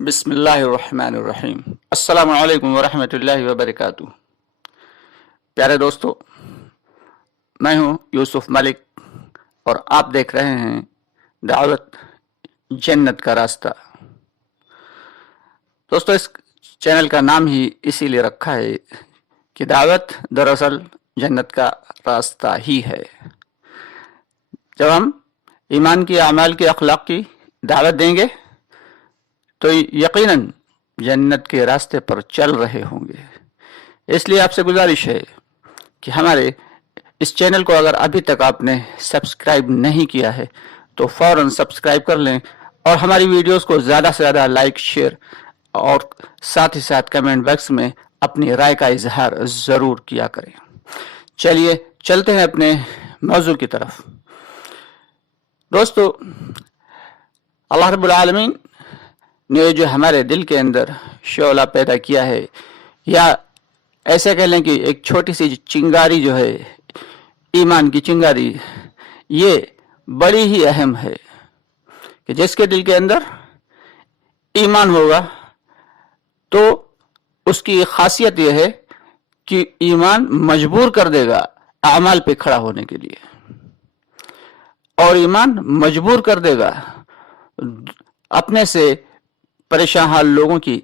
बिस्मिल्लाहिर्रहमानिर्रहीम। अस्सलामु अलैकुम वरहमतुल्लाहि वबरकातुहू। प्यारे दोस्तों, मैं हूँ यूसुफ मलिक और आप देख रहे हैं दावत जन्नत का रास्ता। दोस्तों, इस चैनल का नाम ही इसीलिए रखा है कि दावत दरअसल जन्नत का रास्ता ही है। जब हम ईमान की अमाल की अखलाक की दावत देंगे तो यकीनन जन्नत के रास्ते पर चल रहे होंगे। इसलिए आपसे गुजारिश है कि हमारे इस चैनल को अगर अभी तक आपने सब्सक्राइब नहीं किया है तो फौरन सब्सक्राइब कर लें और हमारी वीडियोस को ज़्यादा से ज़्यादा लाइक, शेयर और साथ ही साथ कमेंट बॉक्स में अपनी राय का इजहार ज़रूर किया करें। चलिए चलते हैं अपने मौजू की तरफ। दोस्तों, अल्लाह रब्बुल आलमीन ने जो हमारे दिल के अंदर शोला पैदा किया है, या ऐसे कह लें कि एक छोटी सी चिंगारी जो है, ईमान की चिंगारी, ये बड़ी ही अहम है कि जिसके दिल के अंदर ईमान होगा तो उसकी खासियत यह है कि ईमान मजबूर कर देगा अमाल पे खड़ा होने के लिए, और ईमान मजबूर कर देगा अपने से परेशान हाल लोगों की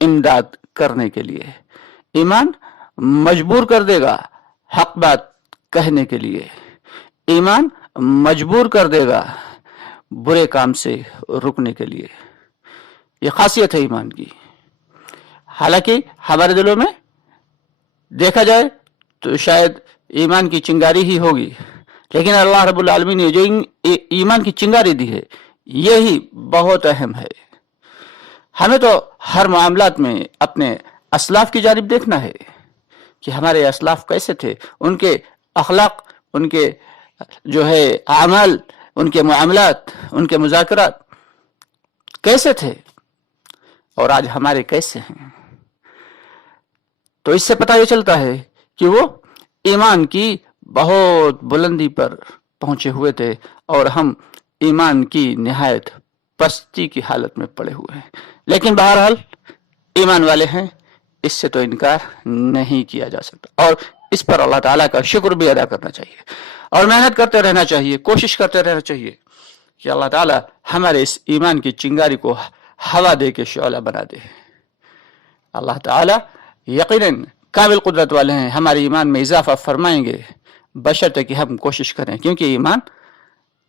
इमदाद करने के लिए। ईमान मजबूर कर देगा हक बात कहने के लिए। ईमान मजबूर कर देगा बुरे काम से रुकने के लिए। ये खासियत है ईमान की। हालांकि हमारे दिलों में देखा जाए तो शायद ईमान की चिंगारी ही होगी, लेकिन अल्लाह रब्बुल आलमीन ने जो ईमान की चिंगारी दी है यही बहुत अहम है। हमें तो हर मामलात में अपने असलाफ की जानिब देखना है कि हमारे असलाफ कैसे थे, उनके अखलाक, उनके जो है आमाल, उनके मामलात, उनके मुज़ाकरात कैसे थे और आज हमारे कैसे हैं। तो इससे पता ये चलता है कि वो ईमान की बहुत बुलंदी पर पहुंचे हुए थे और हम ईमान की निहायत पस्ती की हालत में पड़े हुए हैं। लेकिन बहरहाल ईमान वाले हैं, इससे तो इनकार नहीं किया जा सकता, और इस पर अल्लाह ताला का शुक्र भी अदा करना चाहिए और मेहनत करते रहना चाहिए, कोशिश करते रहना चाहिए कि अल्लाह ताला हमारे इस ईमान की चिंगारी को हवा दे के शोला बना दे। अल्लाह ताला यकीनन काबिल कुदरत वाले हैं, हमारे ईमान में इजाफा फरमाएंगे बशर्ते कि हम कोशिश करें, क्योंकि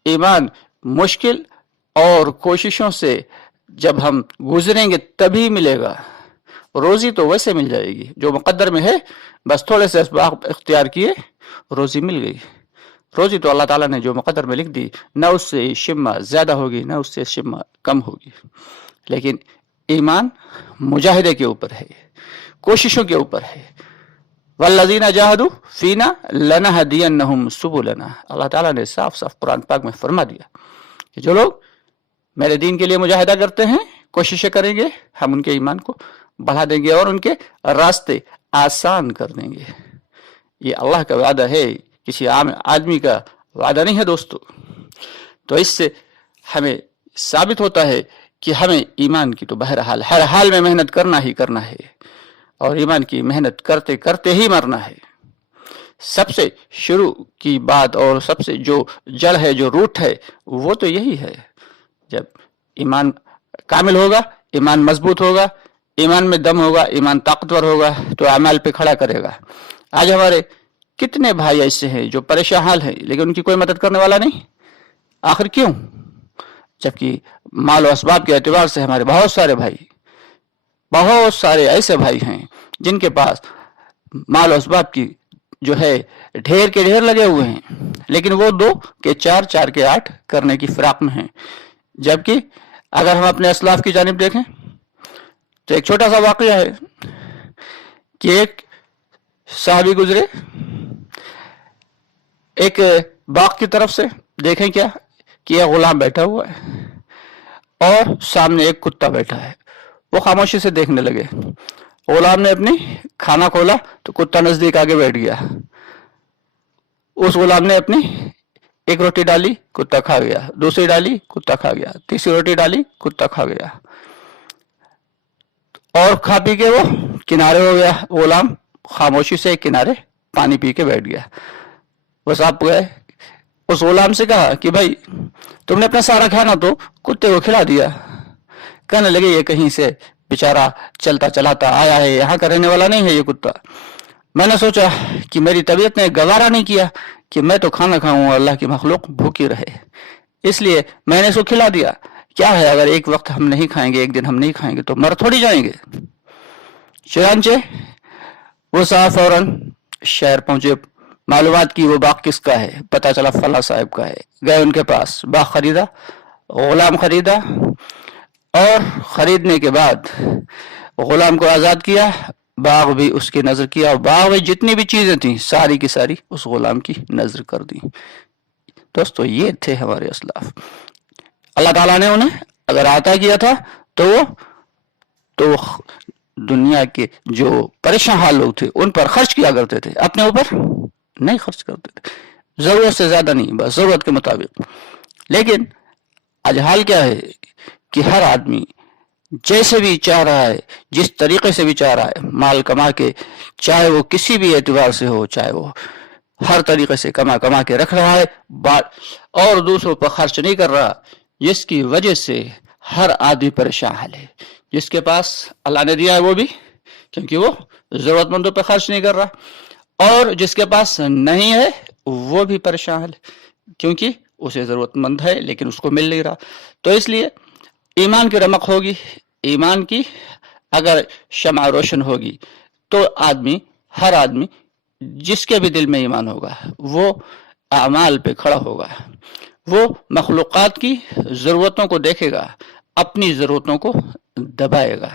ईमान मुश्किल और कोशिशों से जब हम गुजरेंगे तभी मिलेगा। रोजी तो वैसे मिल जाएगी, जो मुकद्दर में है, बस थोड़े से असबाब इख्तियार किए रोजी मिल गई। रोजी तो अल्लाह ताला ने जो मुकद्दर में लिख दी, न उससे शिम्मा ज्यादा होगी न उससे शिम्मा कम होगी। लेकिन ईमान मुजाहिदे के ऊपर है, कोशिशों के ऊपर है। वल्लज़ीना जाहदू फीना लनहदियन्नहुम सुबुलना। अल्लाह ताला ने साफ साफ कुरान पाक में फरमा दिया कि जो लोग मेरे दीन के लिए मुजाहिदा करते हैं, कोशिशें करेंगे, हम उनके ईमान को बढ़ा देंगे और उनके रास्ते आसान कर देंगे। ये अल्लाह का वादा है, किसी आम आदमी का वादा नहीं है दोस्तों। तो इससे हमें साबित होता है कि हमें ईमान की तो बहरहाल हर हाल में मेहनत करना ही करना है, और ईमान की मेहनत करते करते ही मरना है। सबसे शुरू की बात और सबसे जो जड़ है, जो रूट है, वो तो यही है। जब ईमान कामिल होगा, ईमान मजबूत होगा, ईमान में दम होगा, ईमान ताकतवर होगा, तो अमाल पे खड़ा करेगा। आज हमारे कितने भाई ऐसे हैं जो परेशान हाल हैं, लेकिन उनकी कोई मदद करने वाला नहीं। आखिर क्यों? जबकि माल और असबाब के एतबार से हमारे बहुत सारे ऐसे भाई हैं जिनके पास माल और असबाब की जो है ढेर के ढेर लगे हुए हैं, लेकिन वो 2 के 4, 4 के 8 करने की फिराक में हैं। जबकि अगर हम अपने असलाफ की जानिब देखें तो एक छोटा सा वाकया है कि एक साहबी गुजरे एक बाग की तरफ से, देखें क्या कि यह गुलाम बैठा हुआ है और सामने एक कुत्ता बैठा है। वो खामोशी से देखने लगे। गुलाम ने अपनी खाना खोला तो कुत्ता नजदीक आगे बैठ गया। उस गुलाम ने अपनी एक रोटी डाली, कुत्ता खा गया, दूसरी डाली, कुत्ता खा गया, तीसरी रोटी डाली, कुत्ता खा गया। اور کھا پی کے وہ کنارے ہو گیا. غلام خاموشی سے کنارے پانی پی کے بیٹھ گیا. وہ صاحب گئے, اس غلام سے کہا کہ بھائی تم نے اپنا سارا کھانا تو کتے کو کھلا دیا. کہنے لگے یہ کہیں سے بیچارہ چلتا چلاتا آیا ہے, یہاں کا رہنے والا نہیں ہے یہ کتا. میں نے سوچا کہ میری طبیعت نے گوارا نہیں کیا کہ میں تو کھانا کھاؤں, اللہ کی مخلوق بھوکی رہے, اس لیے میں نے اس کو کھلا دیا. کیا ہے اگر ایک وقت ہم نہیں کھائیں گے, ایک دن ہم نہیں کھائیں گے تو مر تھوڑی جائیں گے. چنانچہ وہ صاحب فوراً شہر پہنچے, معلومات کی وہ باغ کس کا ہے, پتہ چلا فلاں صاحب کا ہے. گئے ان کے پاس, باغ خریدا, غلام خریدا, اور خریدنے کے بعد غلام کو آزاد کیا, باغ بھی اس کی نظر کیا, اور باغ میں جتنی بھی چیزیں تھیں ساری کی ساری اس غلام کی نظر کر دی. دوستو یہ تھے ہمارے اسلاف. اللہ تعالیٰ نے انہیں اگر عطا کیا تھا تو دنیا کے جو پریشان حال لوگ تھے ان پر خرچ کیا کرتے تھے, اپنے اوپر نہیں خرچ کرتے تھے, ضرورت سے زیادہ نہیں, بس ضرورت کے مطابق. لیکن آج حال کیا ہے کہ ہر آدمی جیسے بھی چاہ رہا ہے, جس طریقے سے بھی چاہ رہا ہے, مال کما کے, چاہے وہ کسی بھی اعتبار سے ہو, چاہے وہ ہر طریقے سے کما کے رکھ رہا ہے, اور دوسروں پر خرچ نہیں کر رہا, جس کی وجہ سے ہر آدمی پریشان حال ہے. جس کے پاس اللہ نے دیا ہے وہ بھی, کیونکہ وہ ضرورت مندوں پہ خرچ نہیں کر رہا, اور جس کے پاس نہیں ہے وہ بھی پریشان ہے, کیونکہ اسے ضرورت مند ہے لیکن اس کو مل نہیں رہا. تو اس لیے ایمان کی رمق ہوگی, ایمان کی اگر شمع روشن ہوگی تو ہر آدمی جس کے بھی دل میں ایمان ہوگا وہ اعمال پہ کھڑا ہوگا, وہ مخلوقات کی ضرورتوں کو دیکھے گا, اپنی ضرورتوں کو دبائے گا.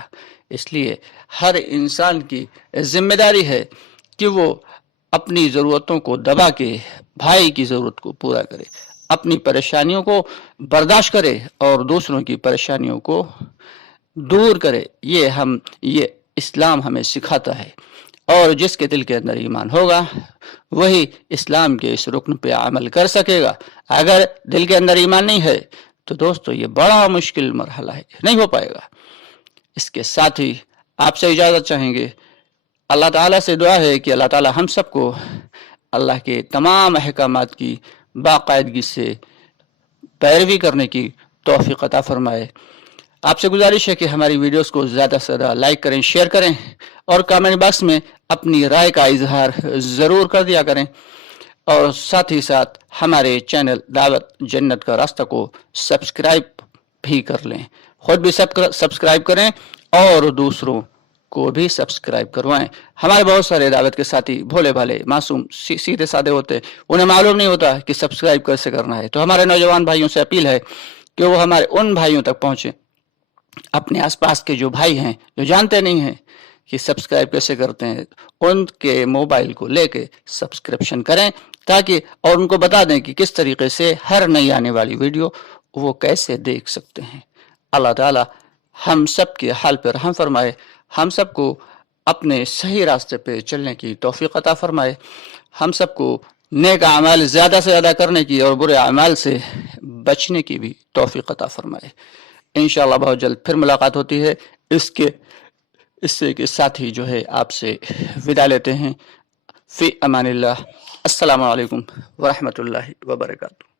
اس لیے ہر انسان کی ذمہ داری ہے کہ وہ اپنی ضرورتوں کو دبا کے بھائی کی ضرورت کو پورا کرے, اپنی پریشانیوں کو برداشت کرے اور دوسروں کی پریشانیوں کو دور کرے. یہ اسلام ہمیں سکھاتا ہے, اور جس کے دل کے اندر ایمان ہوگا وہی اسلام کے اس رکن پہ عمل کر سکے گا. اگر دل کے اندر ایمان نہیں ہے تو دوستو یہ بڑا مشکل مرحلہ ہے, نہیں ہو پائے گا. اس کے ساتھ ہی آپ سے اجازت چاہیں گے. اللہ تعالیٰ سے دعا ہے کہ اللہ تعالیٰ ہم سب کو اللہ کے تمام احکامات کی باقاعدگی سے پیروی کرنے کی توفیق عطا فرمائے. آپ سے گزارش ہے کہ ہماری ویڈیوز کو زیادہ سے زیادہ لائک کریں, شیئر کریں, اور کامنٹ باکس میں اپنی رائے کا اظہار ضرور کر دیا کریں, اور ساتھ ہی ساتھ ہمارے چینل دعوت جنت کا راستہ کو سبسکرائب بھی کر لیں. خود بھی سبسکرائب کریں اور دوسروں کو بھی سبسکرائب کروائیں. ہمارے بہت سارے دعوت کے ساتھی بھولے بھالے معصوم سیدھے سادے ہوتے, انہیں معلوم نہیں ہوتا کہ سبسکرائب کیسے کرنا ہے. تو ہمارے نوجوان بھائیوں سے اپیل ہے کہ وہ ہمارے ان بھائیوں تک پہنچیں, اپنے آس پاس کے جو بھائی ہیں جو جانتے نہیں ہیں کہ سبسکرائب کیسے کرتے ہیں, ان کے موبائل کو لے کے سبسکرپشن کریں, تاکہ اور ان کو بتا دیں کہ کس طریقے سے ہر نئی آنے والی ویڈیو وہ کیسے دیکھ سکتے ہیں. اللہ تعالی ہم سب کے حال پر رحم فرمائے, ہم سب کو اپنے صحیح راستے پہ چلنے کی توفیق عطا فرمائے, ہم سب کو نیک اعمال زیادہ سے زیادہ کرنے کی اور برے اعمال سے بچنے کی بھی توفیق عطا فرمائے. انشاءاللہ بہت جلد پھر ملاقات ہوتی ہے. اس کے ساتھ ہی جو ہے آپ سے ودا لیتے ہیں. فی امان اللہ. السلام علیکم ورحمۃ اللہ وبرکاتہ.